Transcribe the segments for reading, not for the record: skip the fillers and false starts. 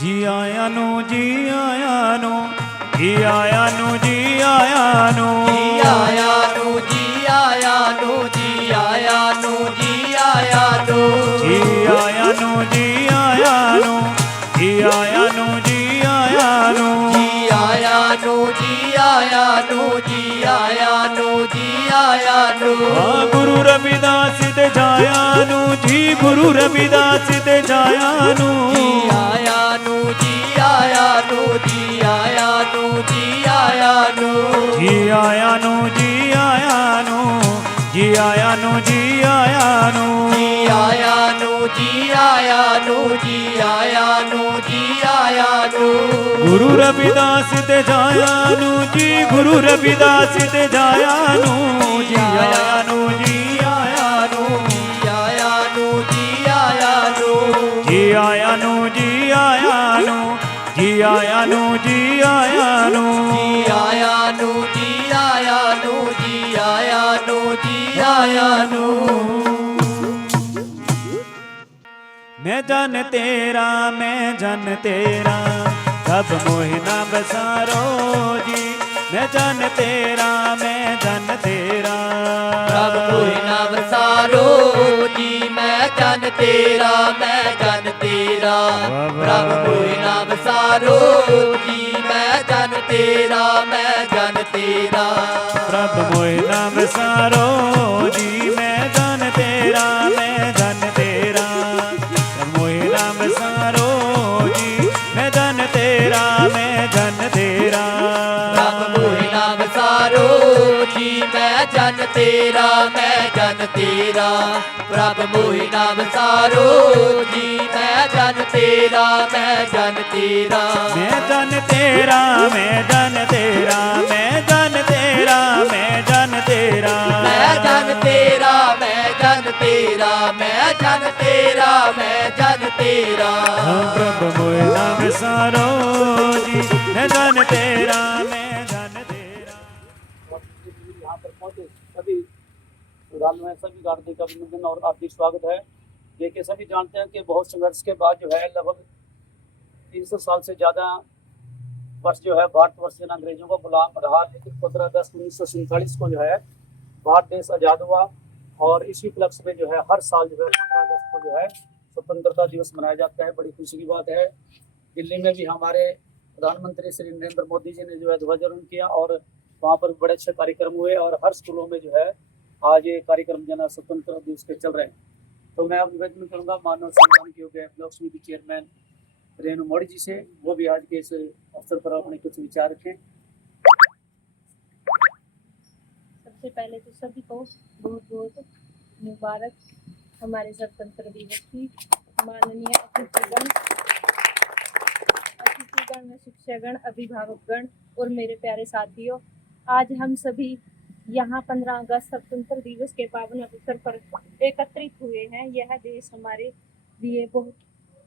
जी आया नो जी आया नो जी आया नो जी आया नो जी आया नो जी आया नो जी आया नो जी आया नो जी आया नो जी आया नो जी आया नो जी आया नो जी आया नो जी आया नो जी आया नो जी आया नो हाँ गुरु रविदास ते जाया नो जी गुरु रविदास ते जाया नो जी आया नो जी आया नो जी आया नो जी आया नो जी आया नो जी आया नो जी आया नो जी आया नो जी आया नो जी आया नो जी आया नो जी आया नो गुरु रविदास ते जाया नु जी गुरु रविदास ते जाया नु जी आया नु जी आया नु जी आया नो जी आया नो जी आया नु जी आया नु जी आया नु जी आया नु जी आया नो जी आया नो जी आया नो जी आया नो मैं जन तेरा मैं जन तेरा सब मोहिना बसारो जी मैं जन तेरा मैं जन तेरा प्रभ कोई ना बसारो जी मैं जन तेरा मैं जन तेरा प्रभ कोई ना बसारो जी मैं जन तेरा मैं जन तेरा प्रभ मोहिना बसारो जी मैं जन तेरा मैं जन तेरा प्रभ मोहिना बसारो जी मैं जन तेरा मैं जन तेरा प्रभ कोई ना बसारो जी मैं जन तेरा मैं जन तेरा प्रभ मोहि ना बसारो जी मैं जन तेरा मैं जन तेरा मैं जन तेरा मैं जन तेरा मैं जन तेरा मैं जन तेरा मैं जन तेरा मैं जन तेरा मैं जन तेरा मैं जन तेरा प्रभु मोहि नाम सारो जी मैं जन तेरा मैं जन तेरा। यहाँ पर पहुंचे सभी श्रद्धालुओं सभी गार्डियों का अभिनंदन और हार्दिक स्वागत है। देखिए सभी जानते हैं कि बहुत संघर्ष के बाद जो है लगभग 300 साल से ज़्यादा वर्ष जो है भारतवर्ष ने अंग्रेजों को गुलाम रहा, लेकिन 15 अगस्त 1947 को जो है भारत देश आज़ाद हुआ और इसी उपलक्ष्य में जो है हर साल जो है 15 अगस्त को जो है स्वतंत्रता दिवस मनाया जाता है। बड़ी खुशी की बात है। दिल्ली में भी हमारे प्रधानमंत्री श्री नरेंद्र मोदी जी ने जो है ध्वजारोहण किया और वहाँ पर बड़े अच्छे कार्यक्रम हुए और हर स्कूलों में जो है आज ये कार्यक्रम जो है स्वतंत्रता दिवस के चल रहे हैं। तो मैं अब निवेदन करूँगा मानव सम्मान के योग्य ब्लॉक समिति चेयरमैन रेणु मोदी जी से, वो भी आज के इस अवसर पर अपने कुछ विचार रखें। सबसे पहले तो सभी को बहुत बहुत मुबारक हमारे स्वतंत्र दिवस की। माननीय अतिथिगण, शिक्षागण, अभिभावकगण और मेरे प्यारे साथियों, आज हम सभी यहाँ 15 अगस्त स्वतंत्र दिवस के पावन अवसर पर एकत्रित हुए हैं। यह देश हमारे लिए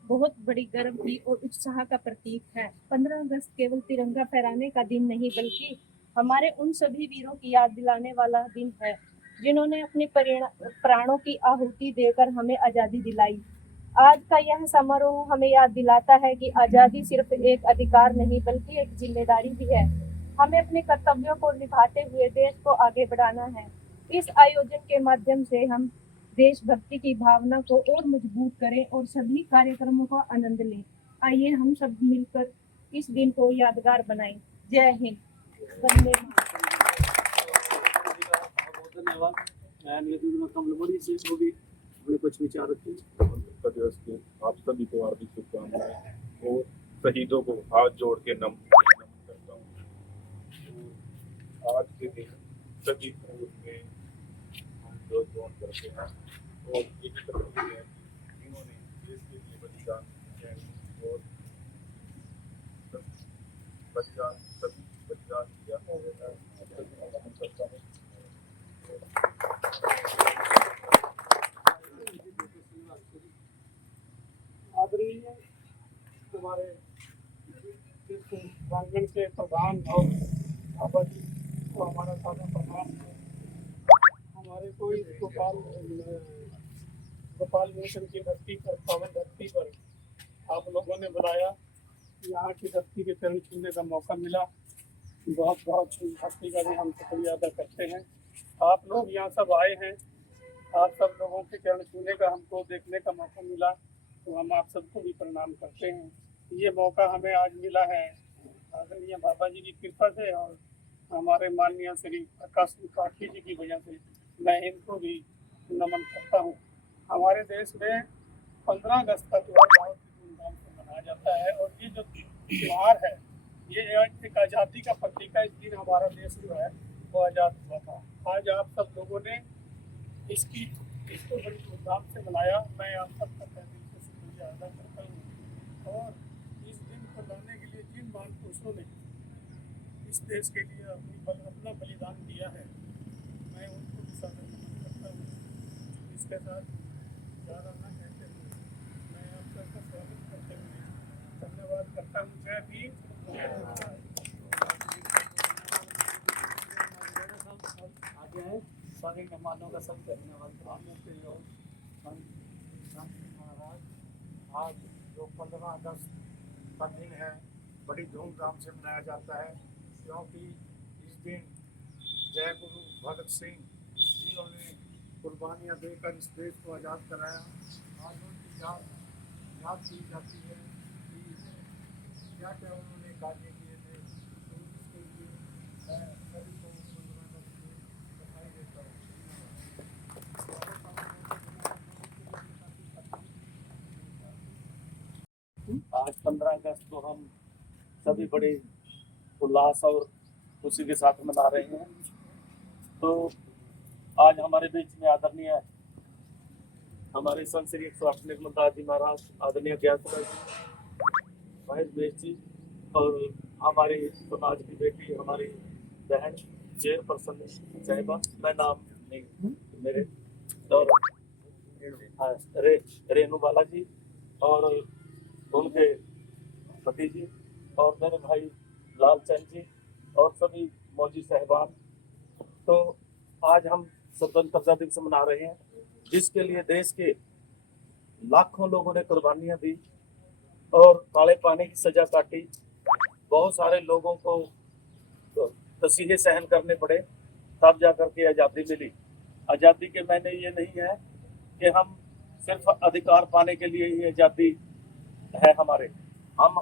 बहुत बड़ी गर्व की और उत्साह का प्रतीक है। 15 अगस्त केवल तिरंगा फहराने का दिन नहीं बल्कि हमारे उन सभी वीरों की याद दिलाने वाला दिन है जिन्होंने अपने प्राणों की आहुति देकर हमें आज़ादी दिलाई। आज का यह समारोह हमें याद दिलाता है कि आज़ादी सिर्फ एक अधिकार नहीं बल्कि एक जिम्मेदारी भी है। हमें अपने कर्तव्यों को निभाते हुए देश को आगे बढ़ाना है। इस आयोजन के माध्यम से हम देशभक्ति की भावना को और मजबूत करें और सभी कार्यक्रमों का आनंद लें। आइए हम सब मिलकर इस दिन को यादगार बनाएं। जय हिंद। धन्यवाद। मैं निवेदन कमल मोदी जी को भी अपने कुछ विचार रखें। स्वतंत्रता दिवस की आप सभी को हार्दिक शुभकामनाएं और शहीदों को हाथ जोड़ के नमन करता हूँ। आज के दिन सभी स्कूल में हम ध्वजारोहण करते हैं और ये भी करते हैं जिन्होंने देश के लिए बलिदान दिया और सभी बलिदान किया करता हूँ। आदरणीय हमारे प्रांगण के प्रधान और बाबा जी को हमारा सादा प्रणाम है। हमारे कोई गोपाल मिशन की धरती पर, पावन धरती पर आप लोगों ने बुलाया यहाँ की धरती के चरण छूने का मौका मिला। बहुत बहुत भक्ति का भी हम शुक्रिया अदा करते हैं। आप लोग यहाँ सब आए हैं, आप सब लोगों के चरण छूने का हमको देखने का मौका मिला, तो हम आप सबको भी प्रणाम करते हैं। ये मौका हमें आज मिला है आदरणीय बाबा जी की कृपा से और हमारे माननीय श्री प्रकाश त्रिपाठी जी की वजह से मैं इनको भी नमन करता हूँ। हमारे देश में 15 अगस्त का त्योहार बहुत ही धूमधाम से मनाया जाता है और ये जो त्योहार है ये एक आज़ादी का प्रतीक है। इस दिन हमारा देश जो है वो आज़ाद हुआ था। आज आप सब लोगों ने इसको बड़ी धूमधाम से मनाया। मैं आप सबका तहे दिल से शुक्रिया अदा करता हूँ। और इस दिन को लाने के लिए जिन महापुरुषों ने इस देश के लिए अपना बलिदान दिया है, मैं उनको भी सादर नमन करता हूँ। इसके साथ ज़्यादा ना कहते हुए मैं आप सबका स्वागत करते हुए धन्यवाद करता हूँ। जय भीम, जय भारत। आगे हैं सारे मेहमानों का सब धन्यवाद। महाराज, आज जो 15 अगस्त का दिन है बड़ी धूमधाम से मनाया जाता है, क्योंकि इस दिन जय गुरु भगत सिंह जिन्होंने कुर्बानियाँ देकर इस देश को आज़ाद कराया, आज उनकी याद की जाती है कि क्या क्या उन्होंने कार्य किए थे। तो इसके लिए मैं सभी को 15 अगस्त की बधाई देता हूँ। आज 15 अगस्त को हम सभी बड़े उल्लास और खुशी के साथ मना रहे हैं। तो आज हमारे बीच में आदरणीय हमारे संत श्री 108 निर्मलदास जी महाराज, आदरणीय ज्ञानसुधा जी, महेश बेश जी और हमारी समाज की बेटी, हमारी बहन चेयरपर्सन साहिबा, मैं नाम नहीं मेरे, और रेणु बाला जी और उनके पति जी और मेरे भाई लालचंद जी और सभी मौजी साहिबान। तो आज हम स्वतंत्रता दिवस मना रहे हैं, जिसके लिए देश के लाखों लोगों ने कुर्बानियां दी और काले पानी की सजा काटी। बहुत सारे लोगों को तसीहे सहन करने पड़े, तब जाकर के आज़ादी मिली। आज़ादी के मायने ये नहीं है कि हम सिर्फ अधिकार पाने के लिए ही आज़ादी है हमारे। हम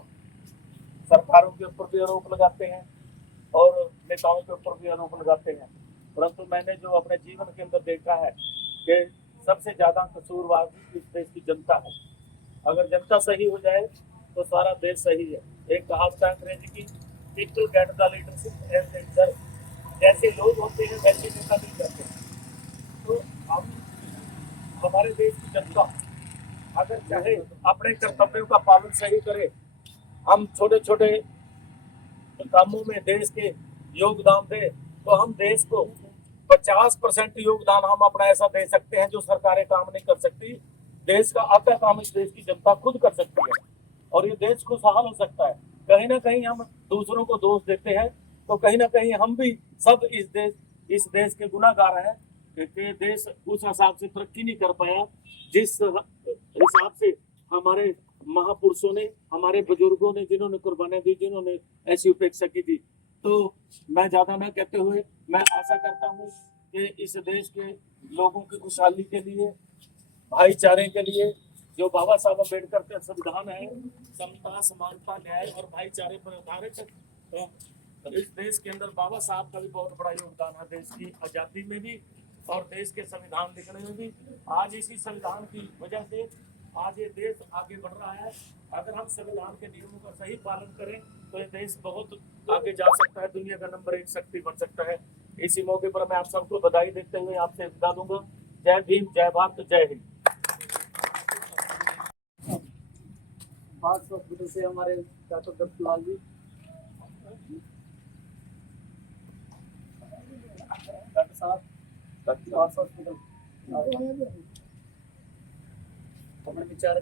सरकारों के ऊपर भी आरोप लगाते हैं और नेताओं के ऊपर भी आरोप लगाते हैं, परंतु मैंने जो अपने जीवन के अंदर देखा है कि सबसे ज़्यादा कसूरवार इस देश की जनता है। अगर जनता सही हो जाए तो सारा देश सही है। एक कहावत है अंग्रेजी की, people get the leadership as they deserve. जैसे लोग होते हैं वैसे नेता मिल जाते हैं। तो हम हमारे देश की जनता अगर चाहे अपने कर्तव्यों का पालन सही करे, हम छोटे छोटे कामों में देश के योगदान दे, तो हम देश को 50% योगदान हम अपना ऐसा दे सकते हैं जो सरकारें काम नहीं कर सकती। देश का आधा काम इस देश की जनता खुद कर सकती है और ये देश खुशहाल हो सकता है। कहीं ना कहीं हम दूसरों को दोष देते हैं, तो कहीं ना कहीं हम भी सब इस देश के गुनाहगार हैं कि देश उस हिसाब से तरक्की नहीं कर पाया जिस हिसाब से हमारे महापुरुषों ने, हमारे बुजुर्गों ने, जिन्होंने कुर्बानियां दी, जिन्होंने ऐसी उपेक्षा की थी। तो मैं ज्यादा न कहते हुए मैं आशा करता हूँ कि इस देश के लोगों की खुशहाली के लिए, भाईचारे के लिए जो बाबा साहब अम्बेडकर का संविधान है, समता, समानता, न्याय और भाईचारे पर आधारित, तो इस देश के अंदर बाबा साहब का भी बहुत बड़ा योगदान है देश की आजादी में भी और देश के संविधान लिखने में भी। आज इसी संविधान की वजह से आज ये देश आगे बढ़ रहा है। अगर हम संविधान के नियमों का सही पालन करें तो ये देश बहुत आगे जा सकता है, दुनिया का नंबर 1 शक्ति बन सकता है। इसी मौके पर मैं आप सबको बधाई देते हुए आपसे विदा दूंगा। जय भीम, जय भारत, जय हिंद। हॉस्पिटल से हमारे डॉक्टर दत्तलाल जी, डॉक्टर साहब हॉस्पिटल अपने विचार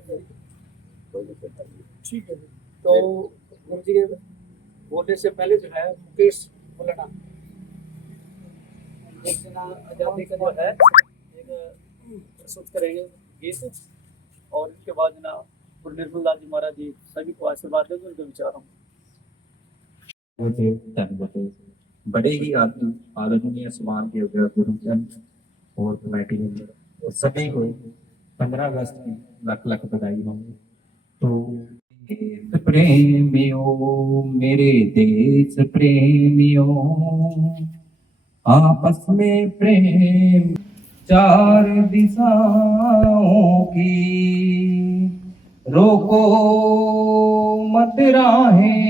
ठीक है। तो गुरु जी के बोलने से पहले जो है मुकेश बोलना एक जना आजादी का जो है एक प्रस्तुत करेंगे गीत और इसके बाद ना और निर्मल दास जी महाराज जी सभी को आशीर्वाद देंगे उनके विचारों में। होते धन्यवाद। बड़े ही आदरणीय समान के गुरुजन और कमेटी मेंबर और सभी को 15 अगस्त की लाख लाख बधाई हो। तो देश प्रेमियों, मेरे देश प्रेमियों, आपस में प्रेम चार दिशाओं की, रोको मत राहें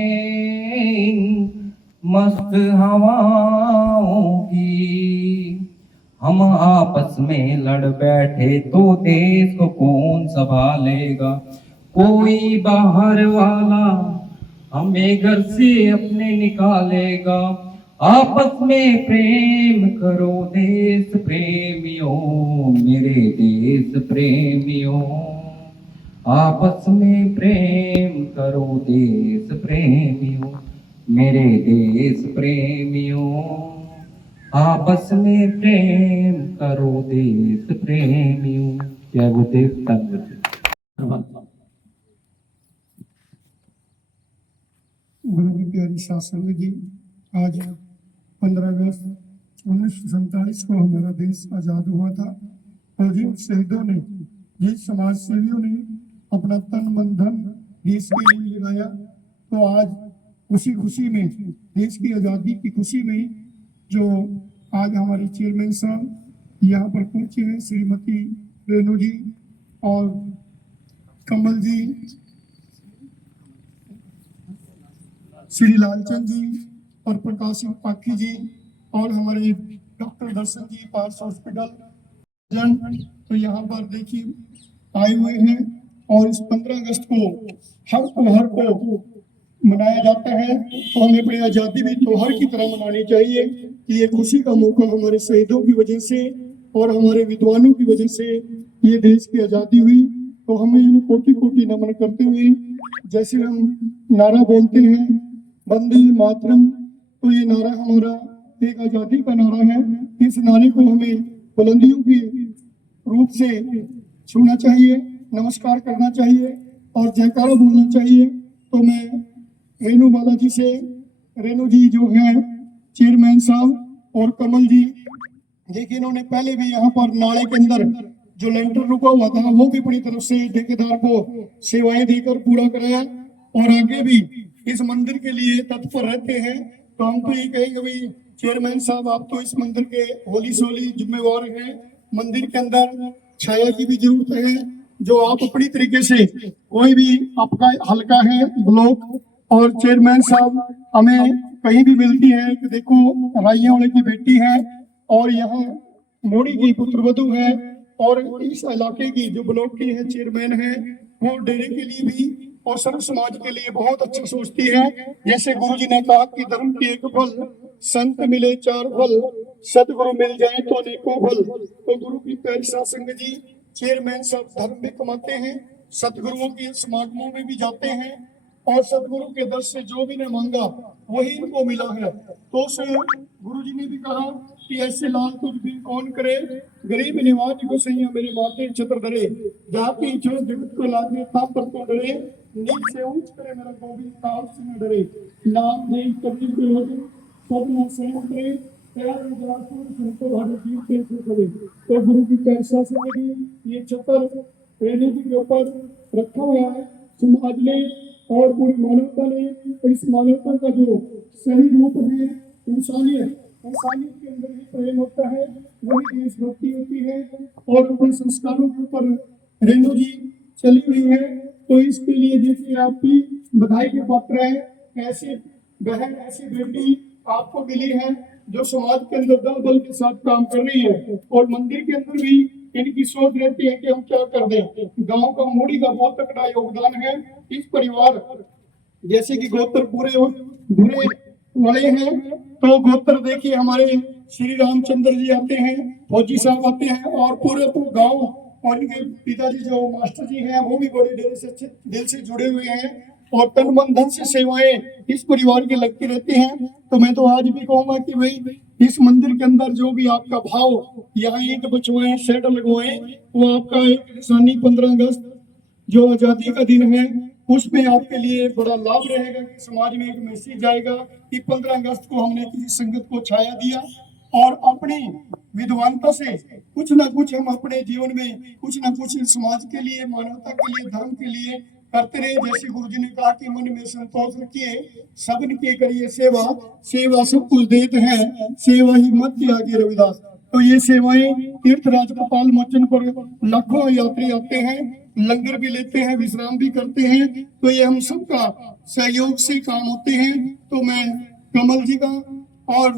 मस्त हवाओं की। हम आपस में लड़ बैठे तो देश को कौन संभालेगा। कोई बाहर वाला हमें घर से अपने निकालेगा। आपस में प्रेम करो देश प्रेमियों, मेरे देश प्रेमियों। आपस में प्रेम करो देश प्रेमियों, मेरे देश प्रेमियों। आपस में प्रेम करो देश प्रेमियों। जय गुरुदेव धन्यवाद। गुरु की प्यारी शासन जी, आज 15 अगस्त 1947 को हमारा देश आजाद हुआ था और जिन शहीदों ने, जिन समाज सेवियों ने अपना तन मन धन देश के लिए लगाया, तो आज उसी खुशी में, देश की आजादी की खुशी में, जो आज हमारे चेयरमैन साहब यहाँ पर पहुंचे हैं, श्रीमती रेणु जी और कमल जी, श्री लालचंद जी और प्रकाश सिंह पाखी जी और हमारे डॉक्टर दर्शन जी पार्स हॉस्पिटल जन, तो यहाँ पर देखिए आए हुए हैं। और इस 15 अगस्त को हर त्योहार को मनाया जाता है, तो हमें अपनी आज़ादी भी त्योहार की तरह मनानी चाहिए कि ये खुशी का मौका हमारे शहीदों की वजह से और हमारे विद्वानों की वजह से ये देश की आज़ादी हुई। तो हमें इन्हें कोटि कोटि नमन करते हुए, जैसे हम नारा बोलते हैं वंदे मातरम, तो ये नारा हमारा एक आज़ादी का नारा है। इस नारे को हमें बुलंदियों के रूप से छूना चाहिए, नमस्कार करना चाहिए और जयकारा बोलना चाहिए। तो मैं रेणु बालाजी से, रेणु जी जो है चेयरमैन साहब और कमल जी, देखिए इन्होंने पहले भी यहाँ पर नाले के अंदर जो लेंटर रुका हुआ था वो भी अपनी तरफ से ठेकेदार को सेवाएं देकर पूरा कराया और आगे भी इस मंदिर के लिए तत्पर रहते हैं। तो हम तो ये कहेंगे भाई चेयरमैन साहब, आप तो इस मंदिर के होली सोली जिम्मेवार हैं। मंदिर के अंदर छाया की भी जरूरत है, जो आप अपनी तरीके से, कोई भी आपका हल्का है ब्लॉक और चेयरमैन साहब हमें कहीं भी मिलती है कि देखो राइया वाले की बेटी है और यहाँ मोड़ी की पुत्रवधू है और इस इलाके की जो ब्लॉक की है चेयरमैन है, वो डेरे के लिए भी और सर्व समाज के लिए बहुत अच्छा सोचती है। जैसे गुरु जी ने कहा कि धर्म की एक फल, संत मिले चार फल, सतगुरु मिल जाए तो अनेकों फल। तो गुरु की प्यारी साध संगत जी, चेयरमैन सब धर्म भी कमाते हैं, सतगुरुओं के समागमों में भी जाते हैं और सतगुरु के दर से जो भी ने मांगा वही इनको मिला है। तो उस गुरु जी ने भी कहा कि ऐसे लाल तुझ भी कौन करे, गरीब निवाज को सैया मेरे माथे छत्र धरे, जाति जो जगत को लागे था पर तो डरे, नीच से ऊंच करे मेरा गोविंद ताल से न डरे, नाम नहीं कबीर के लोग सब न सहन करे, प्यार जलासुर संतो हर जीव के से करे। तो गुरु की कैसा से ये छतर रेणु जी के ऊपर रखा हुआ है समाज ने और पूरी मानवता ने। इस मानवता का जो सही रूप है इंसानियत, इंसानियत के अंदर ही प्रेम होता है, वही देशभक्ति होती है और अपने संस्कारों के ऊपर रेणु जी चली हुई है। तो इसके लिए देखिए आप भी बधाई के पात्र हैं। ऐसी बहन, ऐसी बेटी आपको मिली है जो समाज के अंदर दल बल के साथ काम कर रही है और मंदिर के अंदर भी इनकी सोच रहती है कि हम क्या कर दें। गांव का मोड़ी का बहुत तगड़ा योगदान है। इस परिवार जैसे कि गोत्र पूरे बुरे वाले हैं, तो गोत्र देखिए हमारे श्री रामचंद्र जी आते हैं, फौजी साहब आते हैं और पूरे गांव और इनके पिताजी जो मास्टर जी हैं वो भी बड़े दिल से जुड़े हुए हैं और तन मन धन से सेवाएं इस परिवार की लगती रहती हैं। तो मैं तो आज भी कहूंगा कि भाई इस मंदिर के अंदर जो भी आपका भाव, यहाँ ईंट बचवाएं, शेड लगवाएं, वो आपका एक निशानी 15 अगस्त जो आज़ादी का दिन है उसमें आपके लिए बड़ा लाभ रहेगा कि समाज में एक मैसेज जाएगा कि 15 अगस्त को हमने किसी संगत को छाया दिया और अपनी विद्वानता से कुछ ना कुछ हम अपने जीवन में कुछ ना कुछ समाज के लिए, मानवता के लिए, धर्म के लिए करते रहे। जैसे गुरु जी ने कहा कि मन में संतोष रखिए, सबन के करिए सेवा, सेवा सब कुछ देते हैं, सेवा ही मत त्यागे रविदास। तो ये सेवाएं तीर्थराज कपाल मोचन पर लाखों यात्री आते हैं, लंगर भी लेते हैं, विश्राम भी करते हैं। तो ये हम सबका सहयोग से काम होते हैं। तो मैं कमल जी का और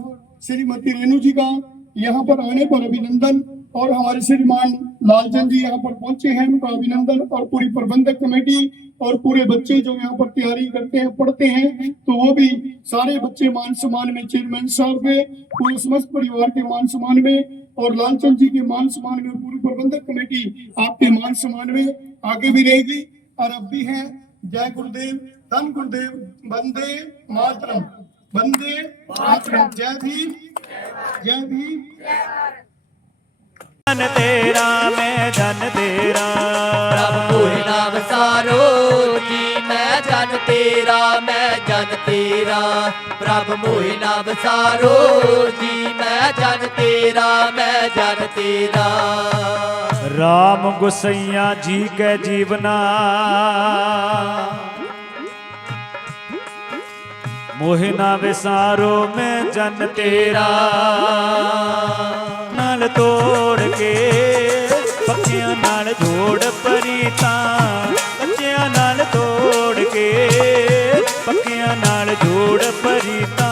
श्रीमती रेणु जी का यहाँ पर आने पर अभिनंदन, और हमारे श्रीमान लालचंद जी यहाँ पर पहुंचे हैं, उनका अभिनंदन, और पूरी प्रबंधक कमेटी और पूरे बच्चे जो यहाँ पर तैयारी करते हैं, पढ़ते हैं, तो वो भी सारे बच्चे मान सम्मान में, चेयरमैन साहब के पूरे समस्त परिवार के मान सम्मान में, और लालचंद जी के मान सम्मान में, और पूरी प्रबंधक कमेटी आपके मान सम्मान में आगे भी रहेगी और अब भी है। जय गुरुदेव, धन गुरुदेव, वंदे मातरम, वंदे मातरम, जय भीम, जय भीम। धन तेरा मैं धन तेरा, प्रभु मोहि नाम सारो जी मैं जन तेरा, मैं जन तेरा। प्रभु मोहि नाम सारो जी मैं जन तेरा, मैं जन तेरा। राम गुसैया जी के जीवना, मोहि ना विसारो मैं जन तेरा। नाल तोड़ के पक्कियां नाल जोड़ परीता, कच्चियां नाल तोड़ के पक्कियां नाल जोड़ परीता।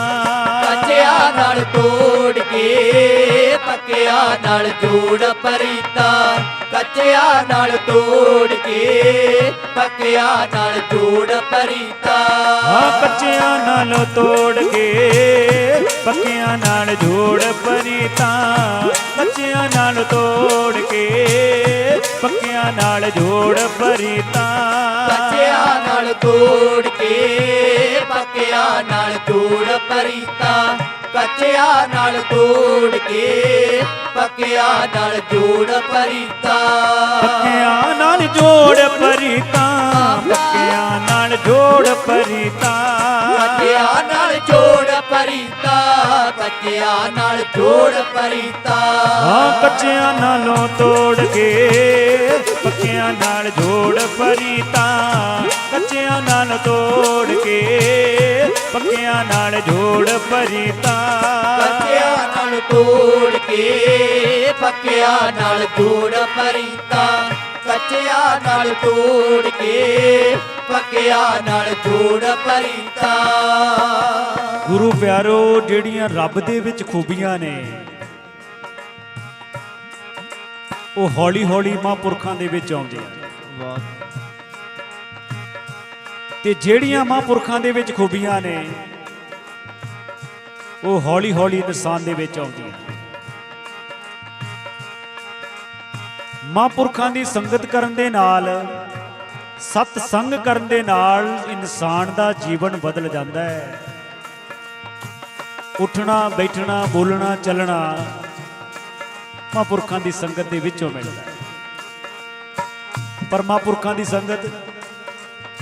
कच्चिया नाल तोड़ के पक्किया नाल जोड़ परीता, कच्चिया नाल तोड़ के पक्किया नाल जोड़ परीता। कच्चियां नाल तोड़ के पक्कियां नाल जोड़ परीता, कच्चियां नाल तोड़ के पक्कियां नाल जोड़ परीता। कच्चिया नाल तोड़ के पक्किया नाल जोड़ परीता, कच्चिया नाल तोड़ के पक्किया नाल जोड़ परीता। पक्कियां नाल जोड़ परीता, पक्कियां नाल जोड़ परीता। कच्चिया नाल जोड़ परीता, कच्चिया नाल जोड़ परीता। कच्चियां नालों तोड़ के पक्कियां नाल जोड़ परीता, कच्चियां नाल तोड़ के पक्कियां नाल जोड़ परीता। कच्चिया नाल तोड़ के पक्किया नाल जोड़ परीता, कच्चिया नाल तोड़ के पक्किया नाल जोड़ परीता। ਗੁਰੂ ਪਿਆਰੋ, ਜਿਹੜੀਆਂ ਰੱਬ ਦੇ ਵਿੱਚ ਖੂਬੀਆਂ ਨੇ ਉਹ ਹੌਲੀ ਹੌਲੀ ਮਹਾਂਪੁਰਖਾਂ ਦੇ ਵਿੱਚ ਆਉਂਦੀਆਂ, ਤੇ ਜਿਹੜੀਆਂ ਮਹਾਂਪੁਰਖਾਂ ਦੇ ਵਿੱਚ ਖੂਬੀਆਂ ਨੇ ਉਹ ਹੌਲੀ ਹੌਲੀ ਇਨਸਾਨ ਦੇ ਵਿੱਚ ਆਉਂਦੀਆਂ। ਮਹਾਂਪੁਰਖਾਂ ਦੀ ਸੰਗਤ ਕਰਨ ਦੇ ਨਾਲ, ਸਤ ਸੰਗ ਕਰਨ ਦੇ ਨਾਲ ਇਨਸਾਨ ਦਾ ਜੀਵਨ ਬਦਲ ਜਾਂਦਾ ਹੈ। ਉੱਠਣਾ, ਬੈਠਣਾ, ਬੋਲਣਾ, ਚੱਲਣਾ ਮਹਾਂਪੁਰਖਾਂ ਦੀ ਸੰਗਤ ਦੇ ਵਿੱਚੋਂ ਮਿਲਦਾ ਹੈ। ਪਰ ਮਹਾਂਪੁਰਖਾਂ ਦੀ ਸੰਗਤ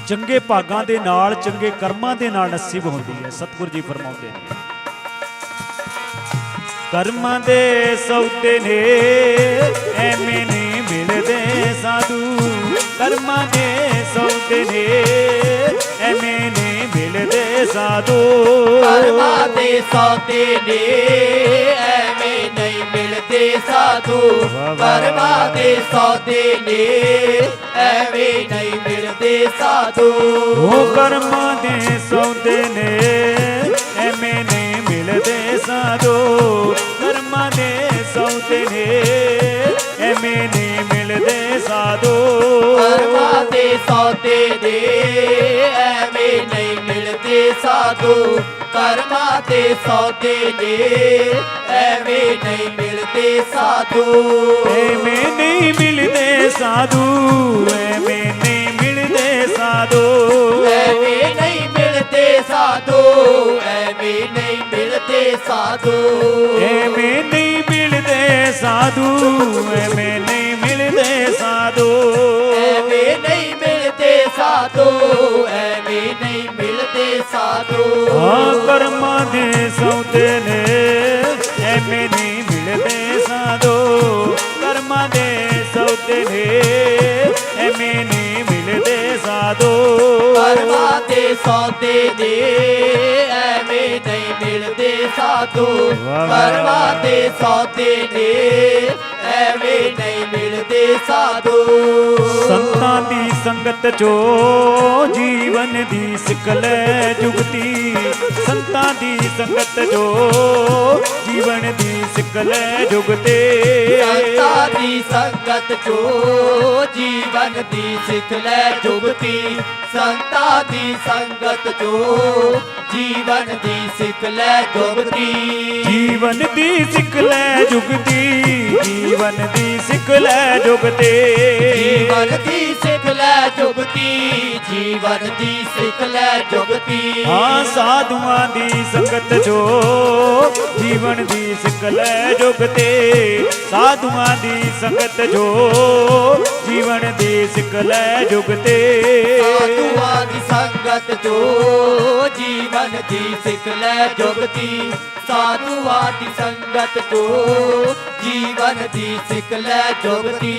ਚੰਗੇ ਭਾਗਾਂ ਦੇ ਨਾਲ, ਚੰਗੇ ਕਰਮਾਂ ਦੇ ਨਾਲ ਨਸੀਬ ਹੁੰਦੀ ਹੈ। ਸਤਿਗੁਰੂ ਜੀ ਫਰਮਾਉਂਦੇ ਨੇ, ਕਰਮਾਂ ਦੇ ਸੌਦੇ ਨੇ ਐਵੇਂ ਨਹੀਂ ਮਿਲਦੇ ਸਾਧੂ, ਕਰਮਾਂ ਦੇ ਸੌਦੇ ਨੇ ਐਵੇਂ ਨਹੀਂ ਮਿਲਦੇ ਸਾਧੂ। ਕਰਮਾਂ ਦੇ ਸੌਦੇ ਨੇ ਐਵੇਂ ਨਹੀਂ ਮਿਲਦੇ ਸਾਧੂ, ਕਰਮਾਂ ਦੇ ਸੌਦੇ ਨੇ ਐਵੇਂ ਨਹੀਂ ਮਿਲਦੇ ਸਾਧੂ। ਉਹ ਕਰਮਾਂ ਦੇ ਸੌਦੇ ਨੇ ਐਵੇਂ ਨਹੀਂ ਮਿਲਦੇ ਸਾਧੂ, ਕਰਮਾਂ ਦੇ ਸੌਦੇ ਨੇ ਐਵੇਂ ਨਹੀਂ ਮਿਲਦੇ ਸਾਧੂ। ਕਰਮਾਂ ਦੇ ਸੌਦੇ ਨੇ ਐਵੇਂ ਨਹੀਂ ਮਿਲਦੇ ਸਾਧੂ, ਕਰਮਾਂ ਦੇ ਸੌਦੇ ਨੇ ਐਵੇਂ ਨਹੀਂ ਮਿਲਦੇ ਸਾਧੂ। ਐਵੇਂ ਨਹੀਂ ਮਿਲਦੇ ਸਾਧੂ, ਐਵੇਂ ਨਹੀਂ ਮਿਲਦੇ ਸਾਧੂ, ਐਵੇਂ ਨਹੀਂ ਮਿਲਦੇ ਸਾਧੂ, ਐਵੇਂ ਨਹੀਂ ਮਿਲਦੇ ਸਾਧੂ। ਐਵੇਂ ਨਹੀਂ ਮਿਲਦੇ ਸਾਧੂ, ਐਵੇਂ ਨਹੀਂ ਮਿਲਦੇ ਸਾਧੂ, ਐਵੇਂ ਨਹੀਂ ਮਿਲਦੇ ਨਹੀਂ ਮਿਲਦੇ ਸਾਧੂ ਹਾਂ ਕਰਮਾਂ ਦੇ ਸੌਦੇ ਨੇ ਐਵੇਂ ਨਹੀਂ ਮਿਲਦੇ ਸਾਧੂ ਕਰਮਾਂ ਦੇ ਸੌਦੇ ਨੇ ਐਵੇਂ ਨਹੀਂ ਮਿਲਦੇ ਸਾਧੂ ਕਰਮਾਂ ਦੇ ਸੌਦੇ ਨੇ ਐਵੇਂ ਨਹੀਂ ਮਿਲਦੇ ਸਾਧੂ ਵਾਹ, ਵਾਹ। ਕਰਮਾਂ ਦੇ ਸੌਦੇ ਨੇ ਐਵੇਂ ਨਹੀਂ ਮਿਲਦੇ ਸਾਧੂ ਸੰਤਾਂ ਦੀ ਸੰਗਤ ਚੋ ਜੀਵਨ ਦੀ ਸਿੱਖ ਲੈ ਜੁਗਤੀ ਸੰਤਾਂ ਦੀ ਸੰਗਤ ਚੋ ਜੀਵਨ ਦੀ ਸਿੱਖ ਲੈ ਜੁਗਤੇ ਸੰਤਾਂ ਦੀ ਸੰਗਤ ਚੋ ਜੀਵਨ ਦੀ ਸਿੱਖ ਲੈ ਜੁਗਤੀ ਸੰਤਾਂ ਦੀ ਸੰਗਤ ਚੋ ਜੀਵਨ ਦੀ ਸਿੱਖ ਲੈ ਜੁਗਤੀ ਜੀਵਨ ਦੀ ਸਿੱਖ ਲੈ ਜੁਗਤੀ ਜੀਵਨ ਦੀ ਸਿੱਖ ਲੈ ਜੁਗਤੇ ਜੀਵਨ ਦੀ ਸਿੱਖ ਲੈ ਜੁਗਤੀ ਜੀਵਨ ਦੀ ਸਿੱਖ ਲੈ ਜੁਗਤੀ ਹਾਂ ਸਾਧੂਆਂ ਦੀ ਸੰਗਤ ਚੋ ਜੀਵਨ ਦੀ ਸਿੱਖ ਲੈ ਜੁਗਤੇ ਸਾਧੂਆਂ ਦੀ ਸੰਗਤ ਚੋ ਜੀਵਨ ਦੀ ਸਿੱਖ ਲੈ ਜੁਗਤੇ ਸਾਧੂਆਂ ਦੀ ਸੰਗਤ ਚੋ ਜੀਵਨ ਦੀ ਸਿੱਖ ਲੈ ਜੁਗਤੀ ਸਾਧੂਆਂ ਦੀ ਸੰਗਤ ਚੋ ਜੀਵਨ ਦੀ ਸਿੱਖ ਲੈ ਜੁਗਤੀ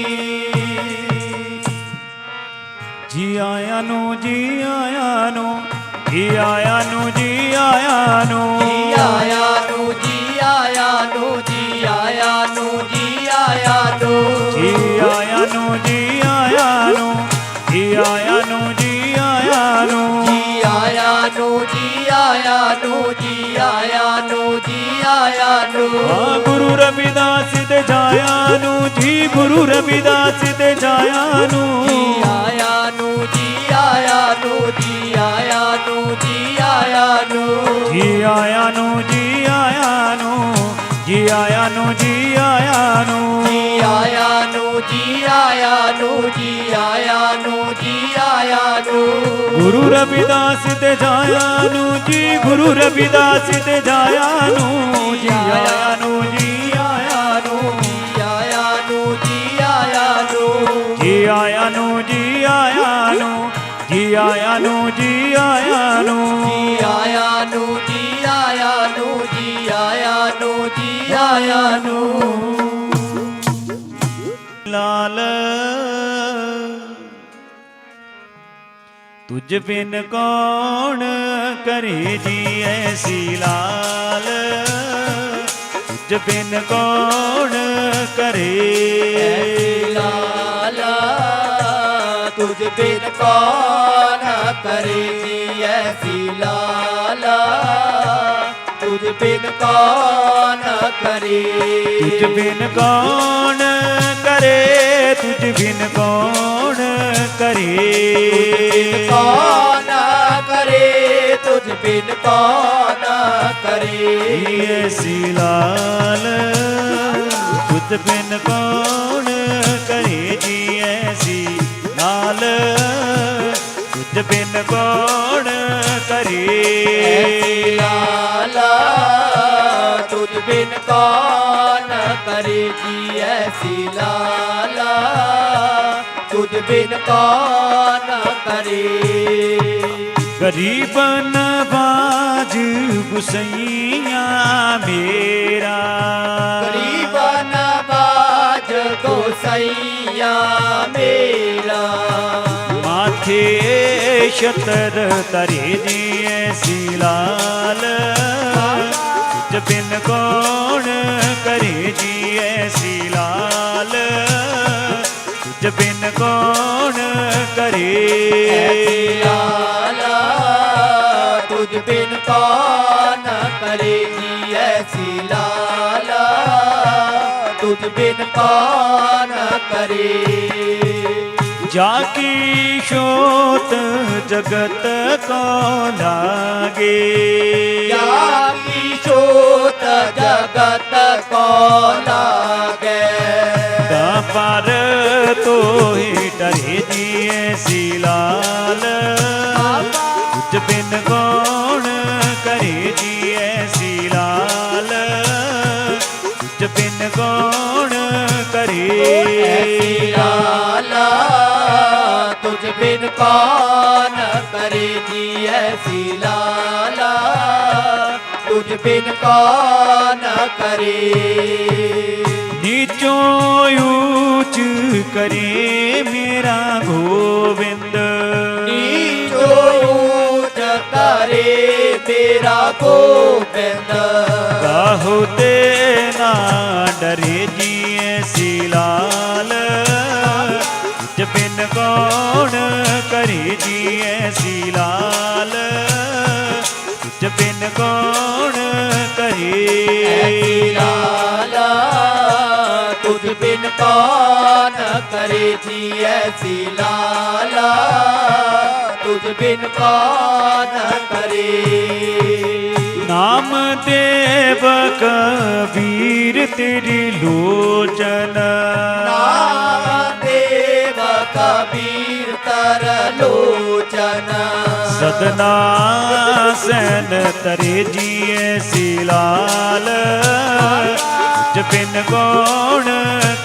ਜੀ ਆਇਆਂ ਨੂੰ ਜੀ ਆਇਆਂ ਨੂੰ ਜੀ ਆਇਆਂ ਨੂੰ ਜੀ ਆਇਆਂ ਨੂੰ ਜੀ ਆਇਆ ਨੂੰ ਜੀ ਆਇਆ ਨੂੰ ਜੀ ਆਇਆ ਨੂੰ ਜੀ ਆਇਆ ਨੂੰ ਜੀ ਆਇਆਂ ਨੂੰ ਜੀ ਆਇਆਂ ਨੂੰ ਜੀ ਆਇਆਂ ਨੂੰ ਜੀ ਆਇਆਂ ਨੂੰ ਜੀ ਆਇਆ ਨੂੰ ਜੀ ਆਇਆ ਨੂੰ ਜੀ ਆਇਆ ਨੂੰ ਜੀ ਆਇਆ ਨੂੰ ਆ ਗੁਰੂ ਰਵਿਦਾਸ ਦੇ ਜਾਇਆ ਨੂੰ ਜੀ ਗੁਰੂ ਰਵਿਦਾਸ ਦੇ ਜਾਇਆ ਨੂੰ ਜੀ ਆਇਆ ਨੂੰ ਜੀ ਆਇਆ ਨੂੰ ਜੀ ਆਇਆ ਨੂੰ ਜੀ ਆਇਆ ਨੂੰ ਜੀ ਆਇਆਂ ਨੂੰ ਜੀ ਆਇਆਂ ਨੂੰ ਜੀ ਆਇਆਂ ਨੂੰ ਜੀ ਆਇਆਂ ਨੂੰ ਜੀ ਆਇਆ ਨੂੰ ਜੀ ਆਇਆ ਨੂੰ ਜੀ ਆਇਆ ਨੂੰ ਜੀ ਆਇਆ ਨੂੰ ਗੁਰੂ ਰਵਿਦਾਸ ਦੇ ਜਾਇਆ ਨੂੰ ਜੀ ਗੁਰੂ ਰਵਿਦਾਸ ਦੇ ਜਾਇਆ ਨੂੰ ਜੀ ਆਇਆਂ ਨੂੰ ਜੀ ਆਇਆਂ ਨੂੰ ਜੀ ਆਇਆ ਨੂੰ ਜੀ ਆਇਆ ਨੂੰ ਜੀ ਆਇਆਂ ਨੂੰ ਜੀ ਆਇਆਂ ਨੂੰ ਜੀ ਆਇਆਂ ਨੂੰ ਜੀ ਆਇਆਂ ਨੂੰ ਜੀ ਆਇਆ ਨੂੰ ਜੀ ਆਇਆ ਨੂੰ ਜੀ ਆਇਆ ਨੂੰ ਜੀ ਆਇਆ ਨੂੰ ਲਾਲ ਤੁਝ ਬਿਨ ਕੌਣ ਕਰੇ ਜੀ ਐਸੀ ਲਾਲ ਤੁਝ ਬਿਨ ਕੌਣ ਕਰੇ ਲਾਲਾ ਤੁਝ ਬਿਨ ਕੌਣ ਕਰੇ ਜੀ ਐਸੀ ਲਾਲਾ ਤੁਝ ਬਿਨ ਕੌਣ ਕਰੇ ਤੁਝ ਬਿਨ ਕੌਣ ਕਰੇ ਤੁਝ ਬਿਨ ਕੌਣ ਕਰੇ ਕੌਣ ਕਰੇ ਤੁਝ ਬਿਨ ਕੌਣ ਕਰੇ ਐਸੀ ਲਾਲ ਤੁਝ ਬਿਨ ਕੌਣ ਕਰੇ ਜੀ ਐਸੀ ਲਾਲ ਤੁਝ ਬਿਨ ਕੌਣ ਕਰੇ ਲਾਲਾ ਤੁਝ ਬਿਨ ਕੌਣ ਕਰੇ ਜੀ ਐਸੀ ਲਾਲਾ ਤੁਝ ਬਿਨ ਕੌਣ ਕਰੇ ਗਰੀਬ ਨਵਾਜ ਗੁਸਈਆ ਮੇਰਾ ਗਰੀਬ ਨਵਾਜ ਗੋਸਈਆ ਮੇਰਾ ਮਾਥੇ ਛਤਰ ਤਰੇ ਜੀ ਐਸੀ ਲਾਲ ਤੁਝ ਬਿਨ ਕੌਣ ਕਰੇ ਜੀ ਐਸੀ ਲਾਲ ਤੁਝ ਬਿਨ ਕੌਣ ਕਰੇ ਲਾਲਾ ਤੁਝ ਬਿਨ ਕੌਣ ਕਰੇ ਜੀ ਐਸੀ ਲਾਲਾ ਤੁਝ ਬਿਨ ਕੌਣ ਕਰੇ ਜਾ ਕੀ ਸ਼ੋਤ ਜਗਤ ਕੋ ਲਾਗੇ ਜਾ ਕੀ ਛੋਟ ਜਗਤ ਕੋ ਲਾਗੇ ਦਾ ਪਰ ਤੋਹਿ ਡਰੇ ਜੀ ਐਸੀ ਲਾਲ ਤੁਝ ਬਿਨ ਕੌਣ ਕਰੇ ਜੀ ਐਸੀ ਲਾਲ ਤੁਝ ਬਿਨ ਕੌਣ ਕਰੇ ਲਾਲਾ ਤੁਝ ਬਿਨ ਕੌਣ ਕਰੇ ਜੀ ਐਸੀ ऐसी लाला तुझ बिन कौन करे नीचों ऊंच करे मेरा गोविंद नीचो ऊंच करे मेरा गोविंद काहू ते ना डरे जी ऐसी लाल तुझ बिन कौन करे जी ऐसी लाल तुझ बिन कौन करे ऐसी लाला तुझ बिन कौन करे जी ऐसी लाला तुझ बिन कौन करे नाम देव कबीर तेरी लोचन देव कबीर तर लोचन सदना सैन तरे जी ऐसी लाल तुझ बिन कौन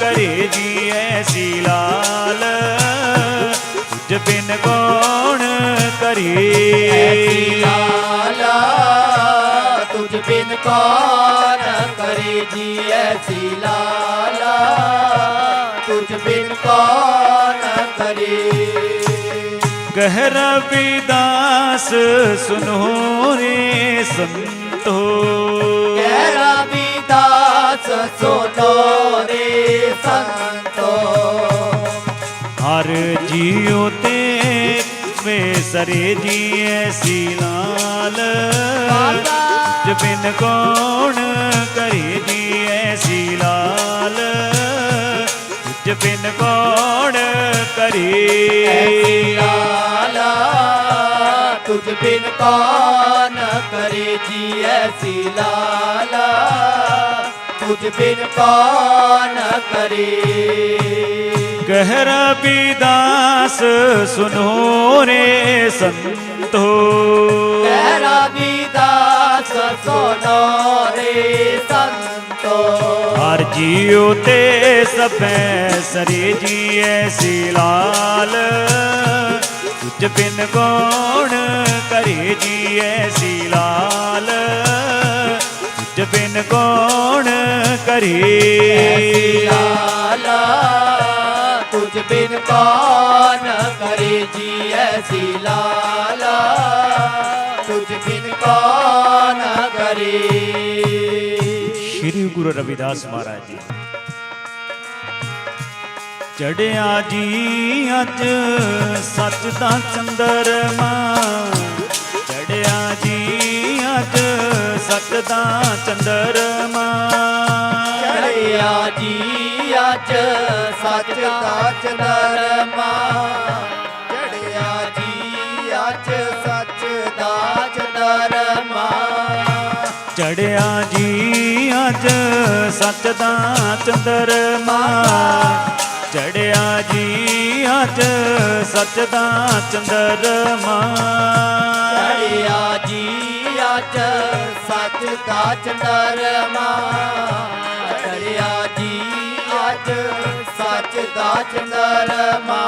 करे जी ऐसी लाल तुझ बिन कौन करे ऐसी लाला तुझ बिन कौन करे जी ऐसी लाला तुझ बिन कौन करे कह रविदास सुनो रे संतो गहरा विदास सुनो रे संतो हर जियो ते वे सरे जी ऐसी लाल तुझ बिन कौन करे जी ऐसी लाल तुझ बिन कौन करे ऐसी लाला तुझ बिन कौन करे जी ऐसी लाला तुझ बिन कौन करे कह रविदास सुनो रे संतो गहरा विदास सुनो रे संतो हर जियो ते सब सरे जी ऐसी लाल तुझ बिन कौन करे जी ऐसी लाल तुझ बिन कौन करे ऐसी लाला तुझ बिन कौन करे जी ऐसी लाला तुझ बिन कौन करे श्री गुरु रविदास महाराज जी ਚੜਿਆ ਜੀ ਅੱਜ ਸੱਚ ਦਾ ਚੰਦਰਮਾ ਚੜਿਆ ਜੀ ਅੱਜ ਸੱਚ ਦਾ ਚੰਦਰਮਾ ਚੜਿਆ ਜੀ ਅੱਜ ਸੱਚ ਦਾ ਚੰਦਰਮਾ ਚੜਿਆ ਜੀ ਅੱਜ ਸੱਚ ਦਾ ਚੰਦਰਮਾ ਚੜਿਆ ਜੀ ਅੱਜ ਸੱਚ ਦਾ ਚੰਦਰਮਾ ਚੜਿਆ ਜੀ ਅੱਜ ਸੱਚ ਦਾ ਚੰਦਰਮਾ ਚੜਿਆ ਜੀ ਅੱਜ ਸੱਚ ਦਾ ਚੰਦਰਮਾ ਚੜਿਆ ਜੀ ਅੱਜ ਸੱਚ ਦਾ ਚੰਦਰਮਾ